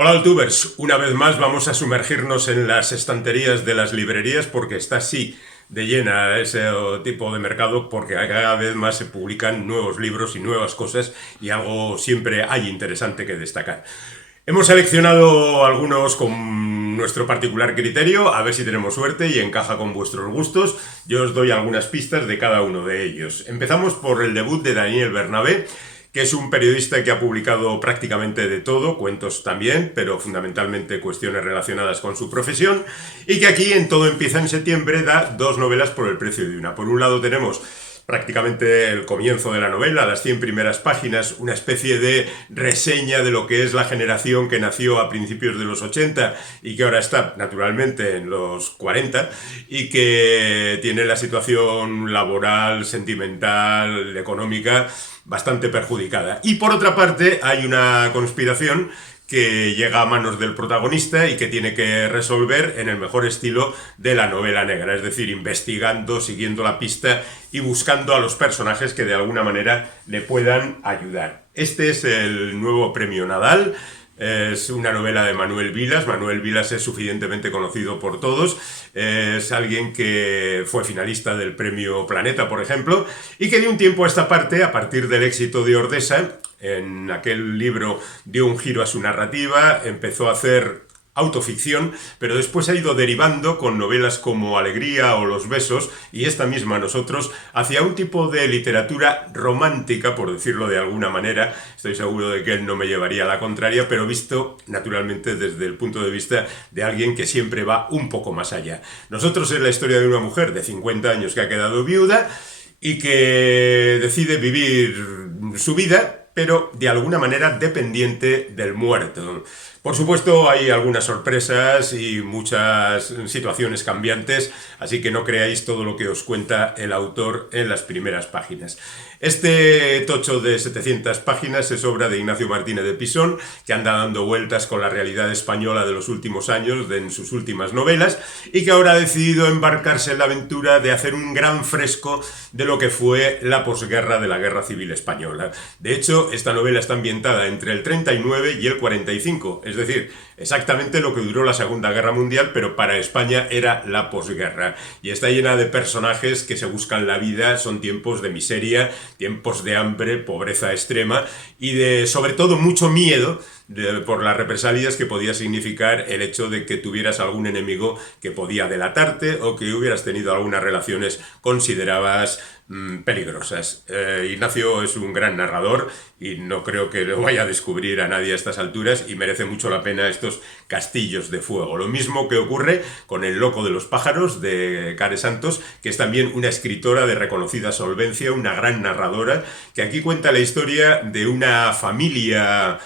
Hola Altubers, una vez más vamos a sumergirnos en las estanterías de las librerías porque está así de llena ese tipo de mercado, porque cada vez más se publican nuevos libros y nuevas cosas y algo siempre hay interesante que destacar. Hemos seleccionado algunos con nuestro particular criterio, a ver si tenemos suerte y encaja con vuestros gustos. Yo os doy algunas pistas de cada uno de ellos. Empezamos por el debut de Daniel Bernabé, que es un periodista que ha publicado prácticamente de todo, cuentos también, pero fundamentalmente cuestiones relacionadas con su profesión, y que aquí en Todo empieza en septiembre da dos novelas por el precio de una. Por un lado tenemos prácticamente el comienzo de la novela, las 100 primeras páginas, una especie de reseña de lo que es la generación que nació a principios de los 80 y que ahora está naturalmente en los 40 y que tiene la situación laboral, sentimental, económica bastante perjudicada. Y por otra parte hay una conspiración que llega a manos del protagonista y que tiene que resolver en el mejor estilo de la novela negra, es decir, investigando, siguiendo la pista y buscando a los personajes que de alguna manera le puedan ayudar. Este es el nuevo premio Nadal. Es una novela de Manuel Vilas. Manuel Vilas es suficientemente conocido por todos. Es alguien que fue finalista del premio Planeta, por ejemplo, y que de un tiempo a esta parte, a partir del éxito de Ordesa, en aquel libro dio un giro a su narrativa, empezó a hacer autoficción, pero después ha ido derivando con novelas como Alegría o Los besos, y esta misma Nosotros, hacia un tipo de literatura romántica, por decirlo de alguna manera. Estoy seguro de que él no me llevaría a la contraria, pero visto naturalmente desde el punto de vista de alguien que siempre va un poco más allá. Nosotros es la historia de una mujer de 50 años que ha quedado viuda y que decide vivir su vida, pero de alguna manera dependiente del muerto. Por supuesto, hay algunas sorpresas y muchas situaciones cambiantes, así que no creáis todo lo que os cuenta el autor en las primeras páginas. Este tocho de 700 páginas es obra de Ignacio Martínez de Pisón, que anda dando vueltas con la realidad española de los últimos años en sus últimas novelas y que ahora ha decidido embarcarse en la aventura de hacer un gran fresco de lo que fue la posguerra de la Guerra Civil Española. De hecho, esta novela está ambientada entre el 39 y el 45, es decir, exactamente lo que duró la Segunda Guerra Mundial, pero para España era la posguerra. Y está llena de personajes que se buscan la vida, son tiempos de miseria, tiempos de hambre, pobreza extrema y de, sobre todo, mucho miedo por las represalias que podía significar el hecho de que tuvieras algún enemigo que podía delatarte o que hubieras tenido algunas relaciones consideradas peligrosas. Ignacio es un gran narrador y no creo que lo vaya a descubrir a nadie a estas alturas y merece mucho la pena estos castillos de fuego. Lo mismo que ocurre con El loco de los pájaros de Care Santos, que es también una escritora de reconocida solvencia, una gran narradora, que aquí cuenta la historia de una familia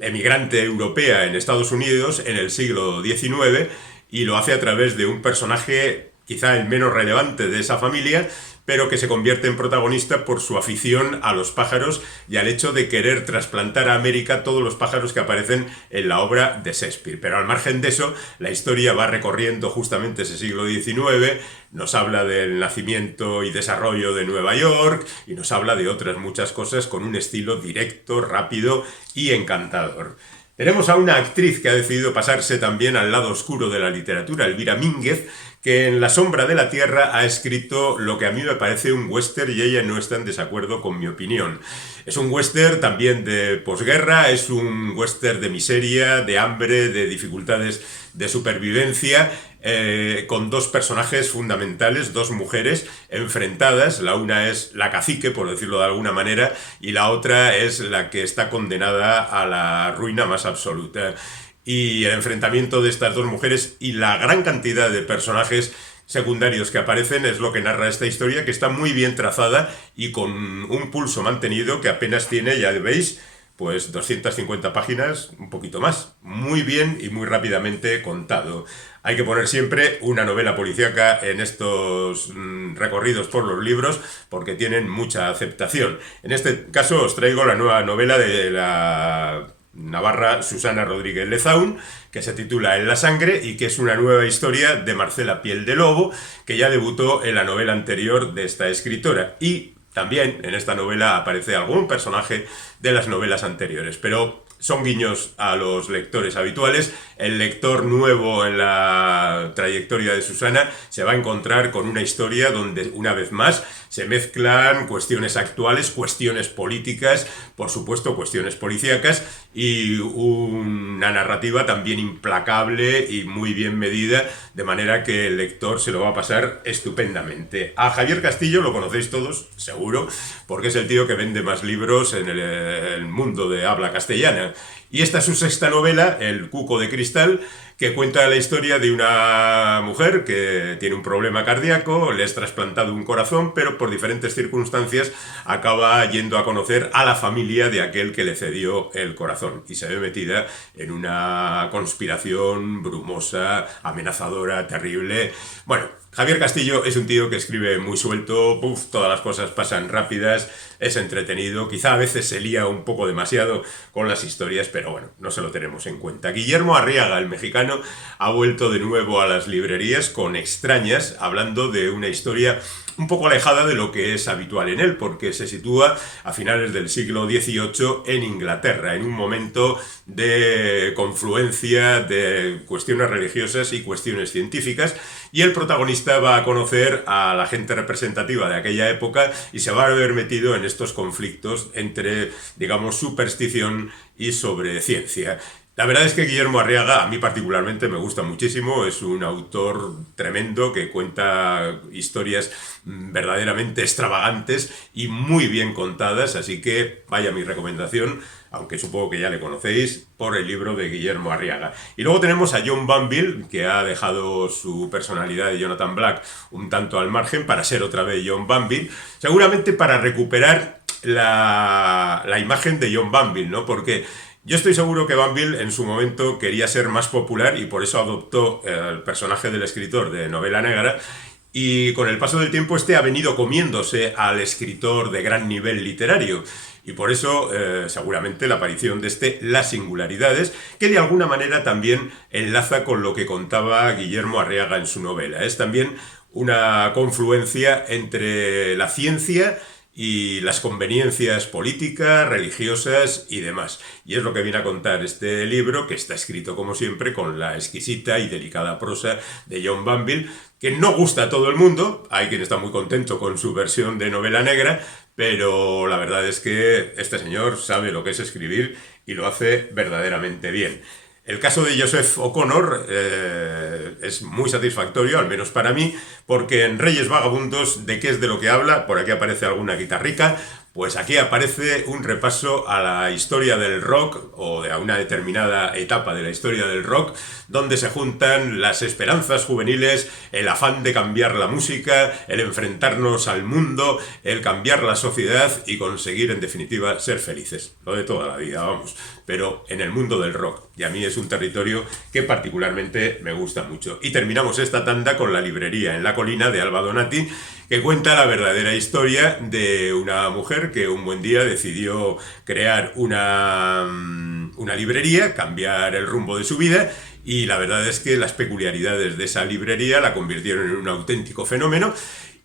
emigrante europea en Estados Unidos en el siglo XIX y lo hace a través de un personaje quizá el menos relevante de esa familia, pero que se convierte en protagonista por su afición a los pájaros y al hecho de querer trasplantar a América todos los pájaros que aparecen en la obra de Shakespeare. Pero al margen de eso, la historia va recorriendo justamente ese siglo XIX, nos habla del nacimiento y desarrollo de Nueva York y nos habla de otras muchas cosas con un estilo directo, rápido y encantador. Tenemos a una actriz que ha decidido pasarse también al lado oscuro de la literatura, Elvira Mínguez, que en La sombra de la tierra ha escrito lo que a mí me parece un western y ella no está en desacuerdo con mi opinión. Es un western también de posguerra, es un western de miseria, de hambre, de dificultades de supervivencia, con dos personajes fundamentales, dos mujeres enfrentadas. La una es la cacique, por decirlo de alguna manera, y la otra es la que está condenada a la ruina más absoluta. Y el enfrentamiento de estas dos mujeres y la gran cantidad de personajes secundarios que aparecen es lo que narra esta historia, que está muy bien trazada y con un pulso mantenido que apenas tiene, ya veis, pues 250 páginas, un poquito más. Muy bien y muy rápidamente contado. Hay que poner siempre una novela policíaca en estos recorridos por los libros porque tienen mucha aceptación. En este caso os traigo la nueva novela de la navarra Susana Rodríguez Lezaun, que se titula En la sangre y que es una nueva historia de Marcela Piel de Lobo, que ya debutó en la novela anterior de esta escritora. Y también en esta novela aparece algún personaje de las novelas anteriores, pero son guiños a los lectores habituales. El lector nuevo en la trayectoria de Susana se va a encontrar con una historia donde, una vez más, se mezclan cuestiones actuales, cuestiones políticas, por supuesto cuestiones policíacas, y una narrativa también implacable y muy bien medida, de manera que el lector se lo va a pasar estupendamente. A Javier Castillo lo conocéis todos, seguro, porque es el tío que vende más libros en el mundo de habla castellana. Y esta es su sexta novela, El cuco de cristal, que cuenta la historia de una mujer que tiene un problema cardíaco, le es trasplantado un corazón, pero por diferentes circunstancias acaba yendo a conocer a la familia de aquel que le cedió el corazón y se ve metida en una conspiración brumosa, amenazadora, terrible. Bueno, Javier Castillo es un tío que escribe muy suelto, todas las cosas pasan rápidas, es entretenido, quizá a veces se lía un poco demasiado con las historias, pero bueno, no se lo tenemos en cuenta. Guillermo Arriaga, el mexicano, ha vuelto de nuevo a las librerías con Extrañas, hablando de una historia un poco alejada de lo que es habitual en él, porque se sitúa a finales del siglo XVIII en Inglaterra, en un momento de confluencia de cuestiones religiosas y cuestiones científicas, y el protagonista va a conocer a la gente representativa de aquella época y se va a ver metido en estos conflictos entre, digamos, superstición y sobre ciencia. La verdad es que Guillermo Arriaga, a mí particularmente me gusta muchísimo, es un autor tremendo que cuenta historias verdaderamente extravagantes y muy bien contadas, así que vaya mi recomendación, aunque supongo que ya le conocéis, por el libro de Guillermo Arriaga. Y luego tenemos a John Banville, que ha dejado su personalidad de Jonathan Black un tanto al margen para ser otra vez John Banville, seguramente para recuperar la imagen de John Banville, ¿no? Porque yo estoy seguro que Banville en su momento quería ser más popular y por eso adoptó el personaje del escritor de novela negra, y con el paso del tiempo este ha venido comiéndose al escritor de gran nivel literario. Y por eso, seguramente, la aparición de Las Singularidades, que de alguna manera también enlaza con lo que contaba Guillermo Arriaga en su novela. Es también una confluencia entre la ciencia y las conveniencias políticas, religiosas y demás. Y es lo que viene a contar este libro, que está escrito, como siempre, con la exquisita y delicada prosa de John Banville, que no gusta a todo el mundo. Hay quien está muy contento con su versión de novela negra, pero la verdad es que este señor sabe lo que es escribir y lo hace verdaderamente bien. El caso de Joseph O'Connor es muy satisfactorio, al menos para mí, porque en Reyes Vagabundos, ¿de qué es de lo que habla? Por aquí aparece alguna guitarrica, pues aquí aparece un repaso a la historia del rock, o a una determinada etapa de la historia del rock, donde se juntan las esperanzas juveniles, el afán de cambiar la música, el enfrentarnos al mundo, el cambiar la sociedad y conseguir, en definitiva, ser felices. Lo de toda la vida, vamos. Pero en el mundo del rock. Y a mí es un territorio que particularmente me gusta mucho. Y terminamos esta tanda con La librería en la colina de Alba Donati, que cuenta la verdadera historia de una mujer que un buen día decidió crear una librería, cambiar el rumbo de su vida, y la verdad es que las peculiaridades de esa librería la convirtieron en un auténtico fenómeno.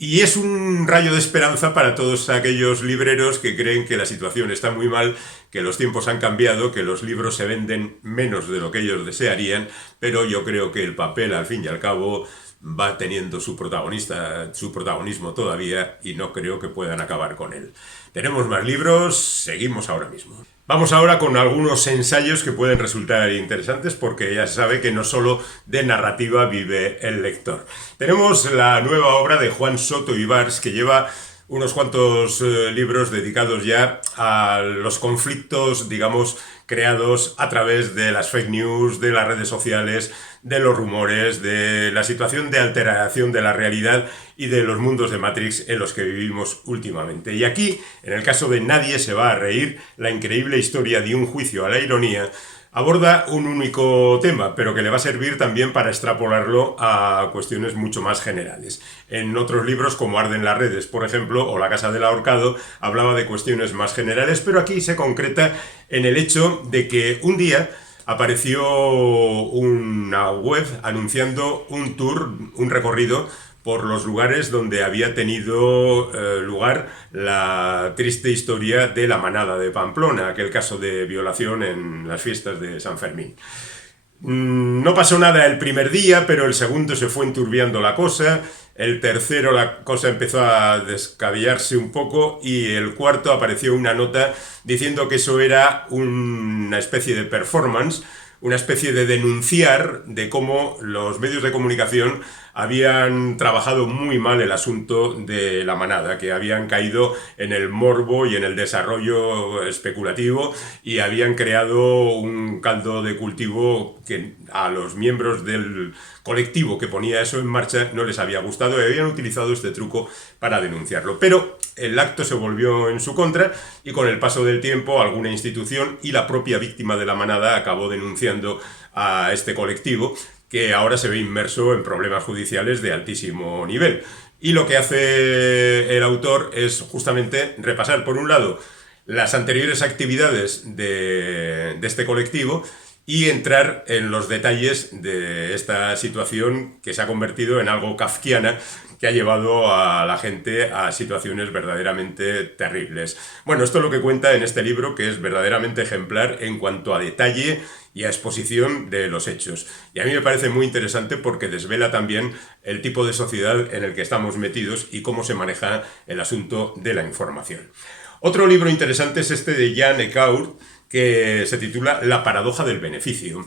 Y es un rayo de esperanza para todos aquellos libreros que creen que la situación está muy mal, que los tiempos han cambiado, que los libros se venden menos de lo que ellos desearían, pero yo creo que el papel, al fin y al cabo, va teniendo su protagonismo todavía, y no creo que puedan acabar con él. Tenemos más libros, seguimos ahora mismo. Vamos ahora con algunos ensayos que pueden resultar interesantes, porque ya se sabe que no solo de narrativa vive el lector. Tenemos la nueva obra de Juan Soto Ibars, que lleva unos cuantos libros dedicados ya a los conflictos, digamos, creados a través de las fake news, de las redes sociales, de los rumores, de la situación de alteración de la realidad y de los mundos de Matrix en los que vivimos últimamente. Y aquí, en el caso de Nadie se va a reír, la increíble historia de un juicio a la ironía, aborda un único tema, pero que le va a servir también para extrapolarlo a cuestiones mucho más generales. En otros libros, como Arden las redes, por ejemplo, o La casa del ahorcado, hablaba de cuestiones más generales, pero aquí se concreta en el hecho de que un día apareció una web anunciando un tour, un recorrido por los lugares donde había tenido lugar la triste historia de la manada de Pamplona, aquel caso de violación en las fiestas de San Fermín. No pasó nada el primer día, pero el segundo se fue enturbiando la cosa, el tercero la cosa empezó a descabellarse un poco y el cuarto apareció una nota diciendo que eso era una especie de performance, una especie de denunciar de cómo los medios de comunicación habían trabajado muy mal el asunto de la manada, que habían caído en el morbo y en el desarrollo especulativo y habían creado un caldo de cultivo que a los miembros del colectivo que ponía eso en marcha no les había gustado y habían utilizado este truco para denunciarlo. Pero el acto se volvió en su contra y con el paso del tiempo alguna institución y la propia víctima de la manada acabó denunciando a este colectivo, que ahora se ve inmerso en problemas judiciales de altísimo nivel. Y lo que hace el autor es justamente repasar, por un lado, las anteriores actividades de este colectivo y entrar en los detalles de esta situación que se ha convertido en algo kafkiana, que ha llevado a la gente a situaciones verdaderamente terribles. Bueno, esto es lo que cuenta en este libro, que es verdaderamente ejemplar en cuanto a detalle y a exposición de los hechos. Y a mí me parece muy interesante porque desvela también el tipo de sociedad en el que estamos metidos y cómo se maneja el asunto de la información. Otro libro interesante es este de Jan Ecaurt, que se titula La paradoja del beneficio.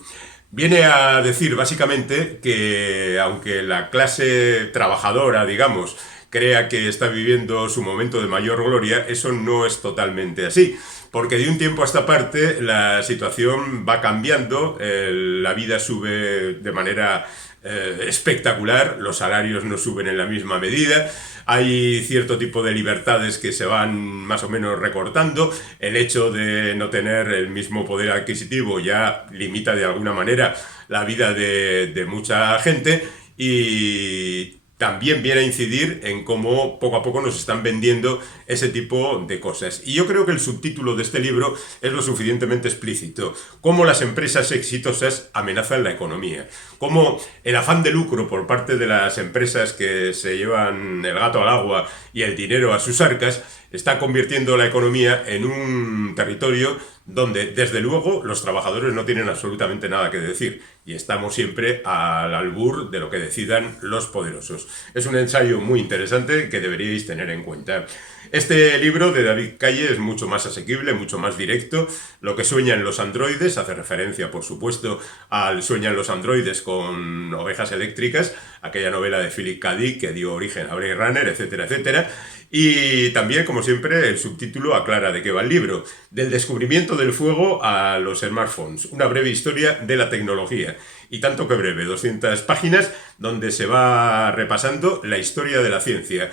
Viene a decir básicamente que aunque la clase trabajadora, digamos, crea que está viviendo su momento de mayor gloria, eso no es totalmente así, porque de un tiempo a esta parte la situación va cambiando, la vida sube de manera espectacular, los salarios no suben en la misma medida, hay cierto tipo de libertades que se van más o menos recortando, el hecho de no tener el mismo poder adquisitivo ya limita de alguna manera la vida de mucha gente y también viene a incidir en cómo poco a poco nos están vendiendo ese tipo de cosas. Y yo creo que el subtítulo de este libro es lo suficientemente explícito. Cómo las empresas exitosas amenazan la economía. Cómo el afán de lucro por parte de las empresas que se llevan el gato al agua y el dinero a sus arcas está convirtiendo la economía en un territorio donde, desde luego, los trabajadores no tienen absolutamente nada que decir y estamos siempre al albur de lo que decidan los poderosos. Es un ensayo muy interesante que deberíais tener en cuenta. Este libro de David Calle es mucho más asequible, mucho más directo. Lo que sueñan los androides hace referencia, por supuesto, al Sueñan los androides con ovejas eléctricas, aquella novela de Philip K. Dick que dio origen a Blade Runner, etcétera, etcétera. Y también, como siempre, el subtítulo aclara de qué va el libro. Del descubrimiento del fuego a los smartphones. Una breve historia de la tecnología. Y tanto que breve, 200 páginas donde se va repasando la historia de la ciencia.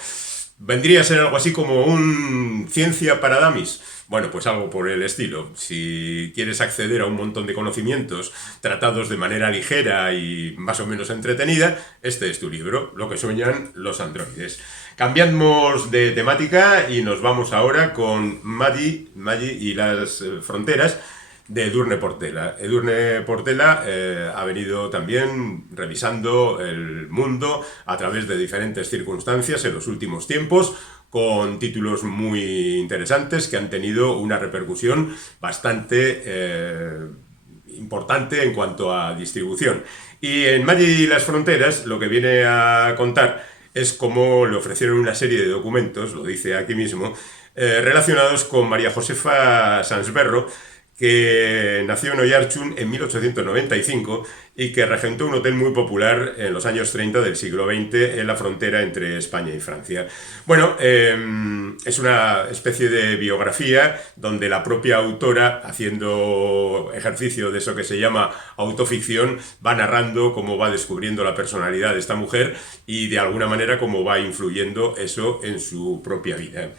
¿Vendría a ser algo así como un ciencia para dummies? Bueno, pues algo por el estilo. Si quieres acceder a un montón de conocimientos tratados de manera ligera y más o menos entretenida, este es tu libro, Lo que sueñan los androides. Cambiamos de temática y nos vamos ahora con Maggie y las fronteras de Edurne Portela. Edurne Portela ha venido también revisando el mundo a través de diferentes circunstancias en los últimos tiempos, con títulos muy interesantes que han tenido una repercusión bastante importante en cuanto a distribución. Y en Maggie y las fronteras lo que viene a contar es cómo le ofrecieron una serie de documentos, lo dice aquí mismo, relacionados con María Josefa Sansberro, que nació en Oiartzun en 1895 y que regentó un hotel muy popular en los años 30 del siglo XX en la frontera entre España y Francia. Bueno, es una especie de biografía donde la propia autora, haciendo ejercicio de eso que se llama autoficción, va narrando cómo va descubriendo la personalidad de esta mujer y de alguna manera cómo va influyendo eso en su propia vida.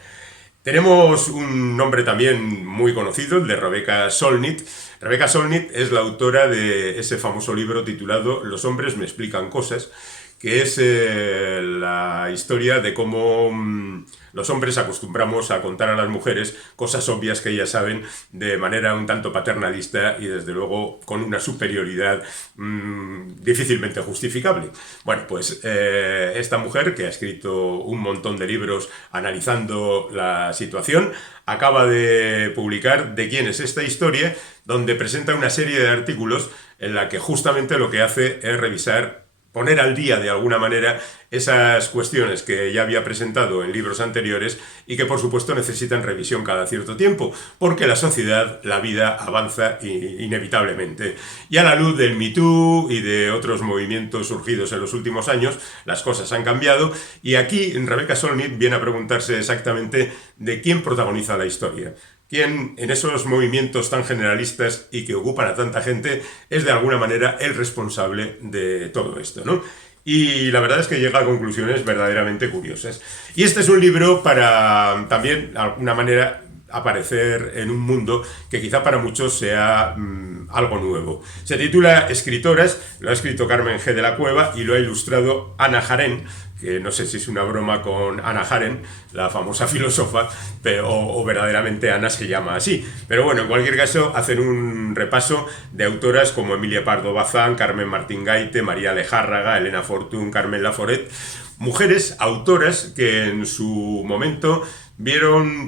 Tenemos un nombre también muy conocido, el de Rebecca Solnit. Rebecca Solnit es la autora de ese famoso libro titulado Los hombres me explican cosas, que es la historia de cómo Los hombres acostumbramos a contar a las mujeres cosas obvias que ellas saben de manera un tanto paternalista y desde luego con una superioridad difícilmente justificable. Bueno, pues esta mujer, que ha escrito un montón de libros analizando la situación, acaba de publicar De quién es esta historia, donde presenta una serie de artículos en la que justamente lo que hace es revisar, poner al día de alguna manera esas cuestiones que ya había presentado en libros anteriores y que por supuesto necesitan revisión cada cierto tiempo, porque la sociedad, la vida avanza inevitablemente. Y a la luz del Me Too y de otros movimientos surgidos en los últimos años, las cosas han cambiado y aquí Rebecca Solnit viene a preguntarse exactamente de quién protagoniza la historia. ¿Quién en esos movimientos tan generalistas y que ocupan a tanta gente es de alguna manera el responsable de todo esto, ¿no? Y la verdad es que llega a conclusiones verdaderamente curiosas. Y este es un libro para también, de alguna manera, aparecer en un mundo que quizá para muchos sea algo nuevo. Se titula Escritoras, lo ha escrito Carmen G. de la Cueva y lo ha ilustrado Hannah Arendt, que no sé si es una broma con Hannah Arendt, la famosa filósofa, o verdaderamente Ana se llama así. Pero bueno, en cualquier caso, hacen un repaso de autoras como Emilia Pardo Bazán, Carmen Martín Gaite, María Lejárraga, Elena Fortún, Carmen Laforet, mujeres autoras que en su momento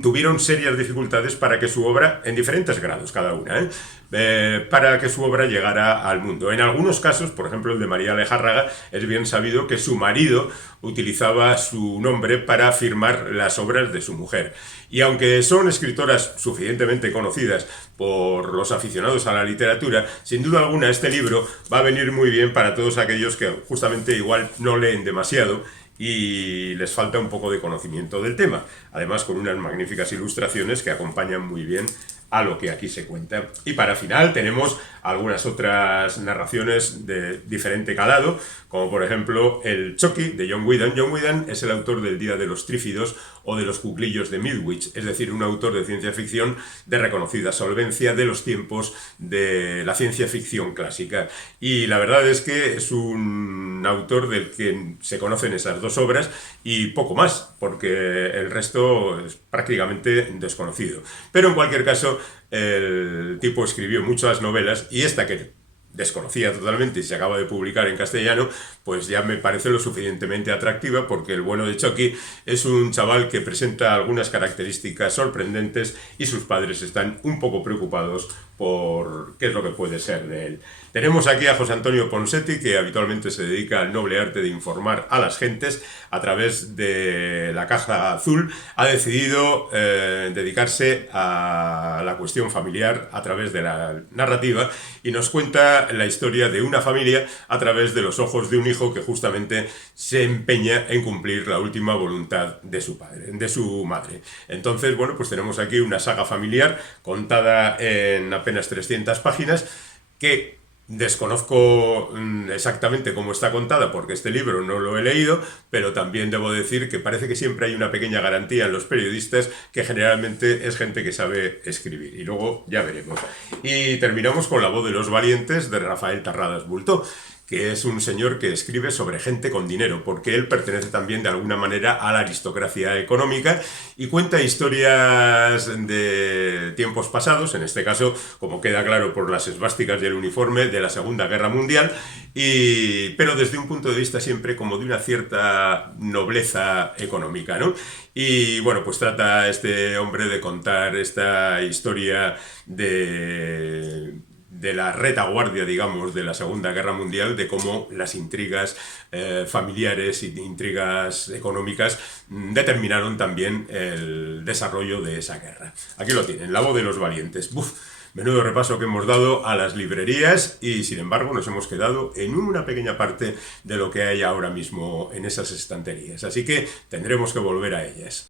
tuvieron serias dificultades para que su obra, en diferentes grados cada una, para que su obra llegara al mundo. En algunos casos, por ejemplo el de María Lejárraga, es bien sabido que su marido utilizaba su nombre para firmar las obras de su mujer. Y aunque son escritoras suficientemente conocidas por los aficionados a la literatura, sin duda alguna este libro va a venir muy bien para todos aquellos que justamente igual no leen demasiado y les falta un poco de conocimiento del tema, además con unas magníficas ilustraciones que acompañan muy bien a lo que aquí se cuenta. Y para final tenemos algunas otras narraciones de diferente calado, como por ejemplo el Chucky de John Whedon. John Whedon es el autor del Día de los Trífidos o de los Cuclillos de Midwich, es decir, un autor de ciencia ficción de reconocida solvencia de los tiempos de la ciencia ficción clásica. Y la verdad es que es un autor del que se conocen esas dos obras y poco más, porque el resto es prácticamente desconocido. Pero en cualquier caso, el tipo escribió muchas novelas y esta que desconocía totalmente y se acaba de publicar en castellano, pues ya me parece lo suficientemente atractiva, porque el bueno de Chucky es un chaval que presenta algunas características sorprendentes y sus padres están un poco preocupados por qué es lo que puede ser de él. Tenemos aquí a José Antonio Ponseti, que habitualmente se dedica al noble arte de informar a las gentes a través de La Caja Azul. Ha decidido dedicarse a la cuestión familiar a través de la narrativa y nos cuenta la historia de una familia a través de los ojos de un hijo que justamente se empeña en cumplir la última voluntad de su padre, de su madre. Entonces, bueno, pues tenemos aquí una saga familiar contada en apenas 300 páginas que desconozco exactamente cómo está contada porque este libro no lo he leído, pero también debo decir que parece que siempre hay una pequeña garantía en los periodistas que generalmente es gente que sabe escribir. Y luego ya veremos. Y terminamos con La voz de los valientes de Rafael Tarradas Bultó, que es un señor que escribe sobre gente con dinero, porque él pertenece también de alguna manera a la aristocracia económica y cuenta historias de tiempos pasados, en este caso, como queda claro por las esvásticas y el uniforme, de la Segunda Guerra Mundial, pero desde un punto de vista siempre como de una cierta nobleza económica, ¿no? Y bueno, pues trata este hombre de contar esta historia de la retaguardia, digamos, de la Segunda Guerra Mundial, de cómo las intrigas familiares y intrigas económicas determinaron también el desarrollo de esa guerra. Aquí lo tienen, La voz de los valientes. Menudo repaso que hemos dado a las librerías y, sin embargo, nos hemos quedado en una pequeña parte de lo que hay ahora mismo en esas estanterías. Así que tendremos que volver a ellas.